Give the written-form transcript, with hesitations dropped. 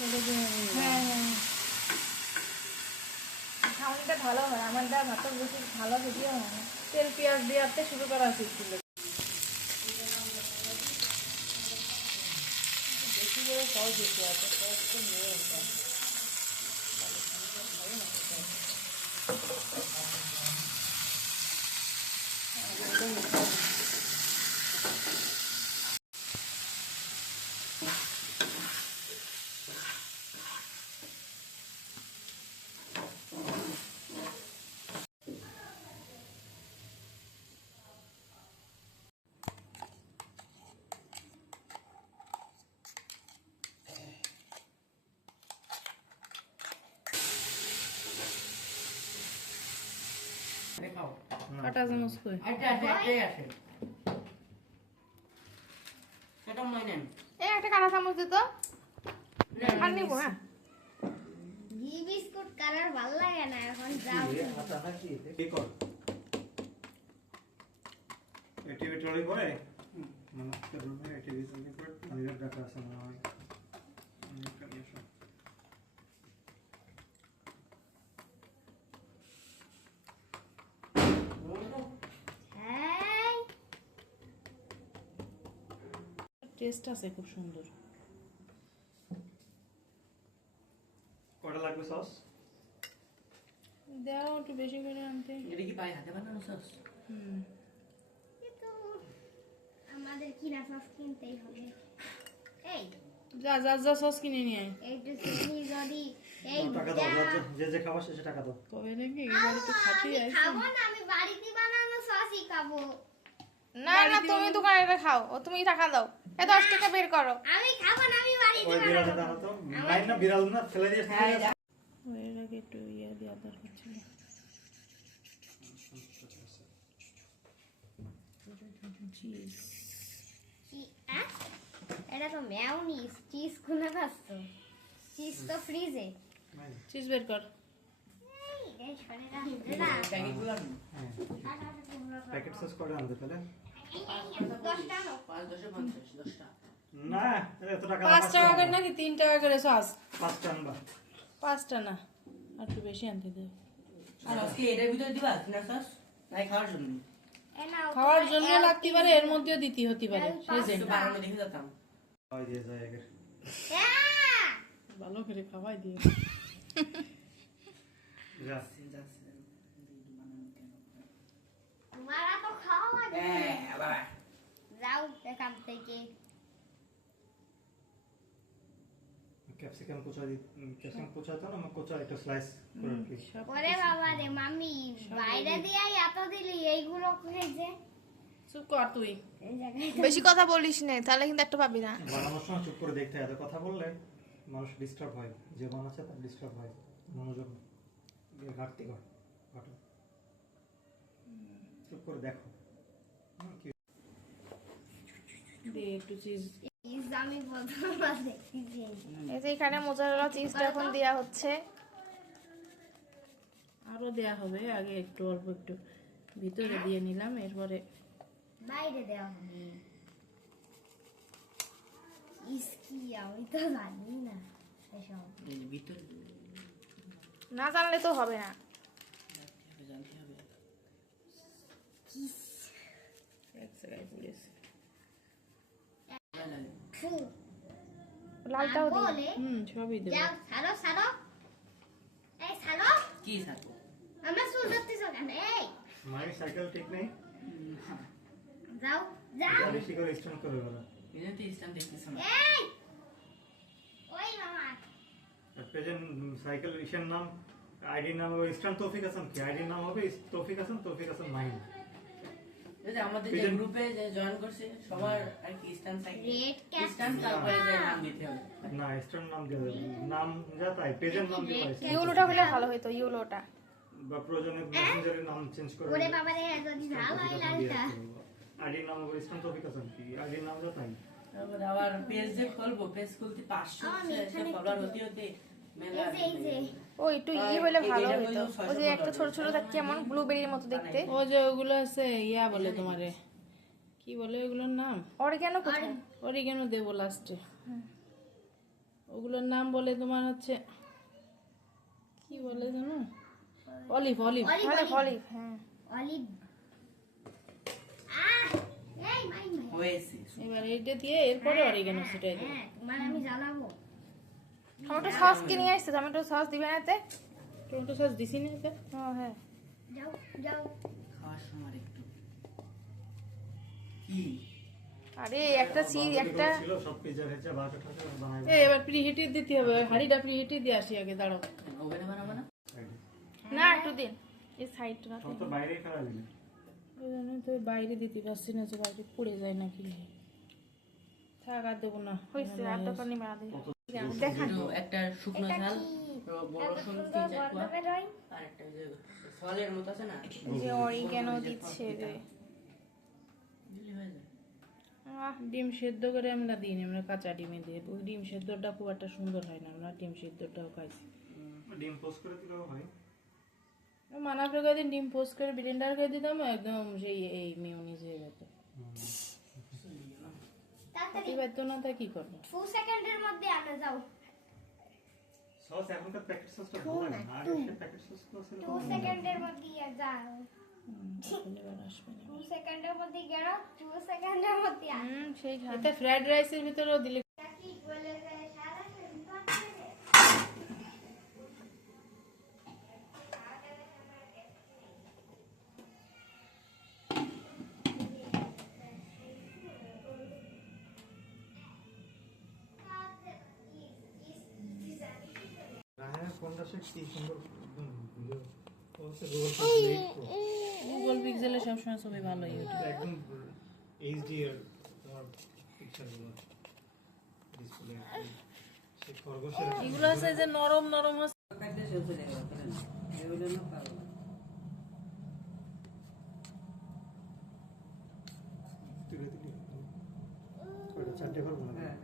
হ্যাঁ হ্যাঁ, খাওয়ানিটা ভালো হয়, আমার দা ভাত বেশি ভালো ভিডিও হয় না, তেল পেঁয়াজ দিয়ে আপনি শুরু করা উচিত ছিল। বেশি করে সহজ দিতে আছে, সহজ তো নিয়ে কাটা চামচ কই একটা কাটা চামচ দিত আর নিবো। হ্যাঁ ঘি বিস্কুট কালার ভালো লাগে না এখন, যাও এটিভি ট্রলি করে নমস্কার রুমে এটিভি ট্রলি করে পানির ডাটা আছে না হয় অনেক কাজ আছে। হ্যাঁ টেস্ট আছে খুব সুন্দর। কটা লাগবে সস? দাও একটু বেশি করে আনতে। এটা কি পাই হাতে বানানো সস? কিন্তু আমাদের কিনা সস কিনতেই হবে। এই যা যা যা সস কিনে নিয়ে আয়। এইটা চিনি যদি এই টাকা দাও, যে যে খাবার সে টাকা দাও। কবে নাকি এবারে তো খাতি আমি আইছি। খাবো না, আমি বাড়িতে বানানো সসই খাবো। না না তুমি দোকানে খাও, ও তুমি টাকা দাও, এ 10 টাকা বের করো। আমি খাবো না, আমি বাড়িতে ওই বিড়ালটা বানাবো। দাও তো, বাইরে না বিড়াল না ফেলে দিয়ে এর আগে একটু ইয়া দেওয়া দরকার ছিল। চিজ এটা তো মেয়োনিজ, চিজ কোনা কাছে? চিজ তো ফ্রিজে। চিজ বের কর। এই সরে রাখতে না। প্যাকেটগুলো প্যাকেট সস করে আনতে তাহলে 10 টাকা। 5 10 50 10টা। না এত টাকা 5 টাকা করে নাকি 3 টাকা করে সস? 5টা আনবা। 5টা না, আর একটু বেশি আনতে দে। আর আজকে এটার ভিতরে দিবা কিনা সস? নাই খাওয়ার জন্য? এ নাও, খাওয়ার জন্য লাগতে পারে, এর মধ্যেও দিতে হতে পারে। একটু বানানো দেখে যেতাম। ওই দিয়ে যায় আগে ভালো করে খাওয়াই দিয়ে। যা তোমারা তো খাওয়া লাগবে। বাবা যাও এখান থেকে। ক্যাপসিকাম কোচা দি, ক্যাপসিকাম কোচা তো না, আমি কোচা একটা স্লাইস করে রাখি। ওরে বাবা রে মাম্মি, বাইরে দিয়ে এত দিলি, এইগুলো খেয়েছে। চুপ কর তুই, এই জায়গায় বেশি কথা বলিস না, তাহলে কিন্তু একটা পাবি না। বানানোর সময় চুপ করে দেখতে হয়, এত কথা বললে মানুষ ডিস্টার্ব হয়, যে বানাচ্ছে তার ডিস্টার্ব হয়, মনোযোগ ঘাটতি ঘটে। চুপ করে দেখো কি দে একটু চিজ। চিজ আমি প্রথমবার দেখছি। এই যে এখানে মোজারেলা চিজটা এখন দেয়া হচ্ছে, আরো দেয়া হবে। আগে একটু অল্প একটু ভিতরে দিয়ে নিলাম, এরপরে বাইরে দেওয়া হবে। ইসকি আমি তো জানি না এসব। এই ভিতরে না জানলে তো হবে না। জানতে হবে। এক জায়গায় পড়েছে। ফু, লালটাও আর বলে? দিই, সবই দেবো। যাও ছাড়ো ছাড়ো, এই ছাড়ো, কি থাকো? আমার চুল ধরতেছো কেন? এই মায়ের সাইকেল ঠিক নেই, যাও যাও, বেশি করে স্ট্যান্ড করে বলা। এটা তো ইসলাম দেখতেছ না। এই ওই মামা প্রেজেন্ট সাইকেল ইসের নাম, আইডি নাম ওই স্ট্যান্ড তৌফিক হাসান, কি আইডির নাম হবে তৌফিক হাসান মাইন। এই যে আমাদের যে গ্রুপে যে জয়েন করছে সবার আর কি ইসলাম সাইকেল রেড ক্যাপ ইসলাম তারপরে যে নাম দিতে হবে। না স্ট্যান্ড নাম দিয়ে দেবে, নাম যা তাই প্রেজেন্ট নাম দিয়ে পাইছে, ইউলোটা হলে ভালো হতো, ইউলোটা। বা প্রয়োজনে মেসেঞ্জারের নাম চেঞ্জ করে ওরে বাবা রে, যদি ঝাল হয় লালটা। আইডির নাম হবে স্ট্যান্ড তৌফিক হাসান, কি আইডির নাম যা তাই। তারপরে আবার পেজ যে খুলবো, পেজ খুলতে 500 ফলোয়ার হতে হতে মেলা। এই যে ও একটু হলে ভালো হতো। ওই যে একটা ছোট ছোট থাকে কেমন ব্লুবেরির মতো দেখতে, ও যে ওগুলো আছে ইয়া বলে তোমারে, কি বলে ওগুলোর নাম? অরিগানো। কোথায়? অরিগানো দেবো লাস্টে। ওগুলোর নাম বলে তোমার হচ্ছে কি বলে জানো, অলিভ অলিভ। অলিভ অলিভ, হ্যাঁ অলিভ এই মাই হয়েছে এবার এইটা দিয়ে এরপরে অরিগানো সেটাই দেবো। হ্যাঁ তোমার আমি জ্বালাবো টমেটো সস কিনে নিয়ে আসছে, টমেটো সস দিবে না এতে? টমেটো সস দিছি না এতে? ও হ্যাঁ। যাও যাও খাওয়ার সময় একটু কি আরে একটা একটা ছিল সব পিজ্জা ভেজা বাটা টাটা বানাই এই এবার প্রিহিটে দিতে হবে, হাঁড়িটা প্রিহিটে দিয়ে আসি আগে, দাঁড়াও। ওভেনে বানাবো না? না একটু দিন এই সাইডটা। সব তো বাইরেই ফেলা দিলে। ওই জন্য তো বাইরে দিতে পারছি না, যে বাইরে পড়ে যায় নাকি। থাক আর দেবো না। হইছে আর দরকার নেই বাড়া দিই। দেখান একটু একটা শুকনো ঝাল, বড় রসুন 3-4 কোয়া, রয় আর একটা ওই যে সলের মতো আছে না, যে অরিগানো দিচ্ছে রে। দিলে হয়ে যায়। ডিম সেদ্ধ করে আমরা দিই না, আমরা কাঁচা ডিমে দিই। ওই ডিম সেদ্ধটা খুব একটা সুন্দর হয় না, আমরা ডিম সেদ্ধটাও খাইছি। ডিম পোস্ট করে দিলেও হয়। মানা প্রকার দিন ডিম পোস্ট করে ব্লেন্ডার করে দিতাম, একদম সেই এই মেয়োনিজ হয়ে যেত। তাড়াতাড়ি এবার তো না, তা কি করবো? 2 সেকেন্ডের মধ্যে আনা যাও সস এখনকার প্যাকেট সসটা ভালো লাগে না, আগে সে প্যাকেট সস তো ছিল 2 সেকেন্ডের মধ্যে যাও এবার আসবে না। 2 সেকেন্ডের মধ্যে গেল 2 সেকেন্ডের মধ্যে আন সেই ঘাম। এটা ফ্রাইড রাইসের ভিতরেও দিলে কি বলে যে সারা রাহানের ফোনটা সে কি সুন্দর একদম ভিডিও ও হচ্ছে গুগল প্লেট প্রো গুগল পিক্সেলে সবসময় ছবি ভালো ইউটিউব। একদম এইচডি এর তোমার পিকচারগুলো ডিসপ্লে সে খরগোশের এগুলো আছে যে নরম নরম আছে। খাইতে শেষ হয়ে গেল, তাই না? এই জন্য পারবো না। তুলে তুলে ওটা চারটে করবো না হ্যাঁ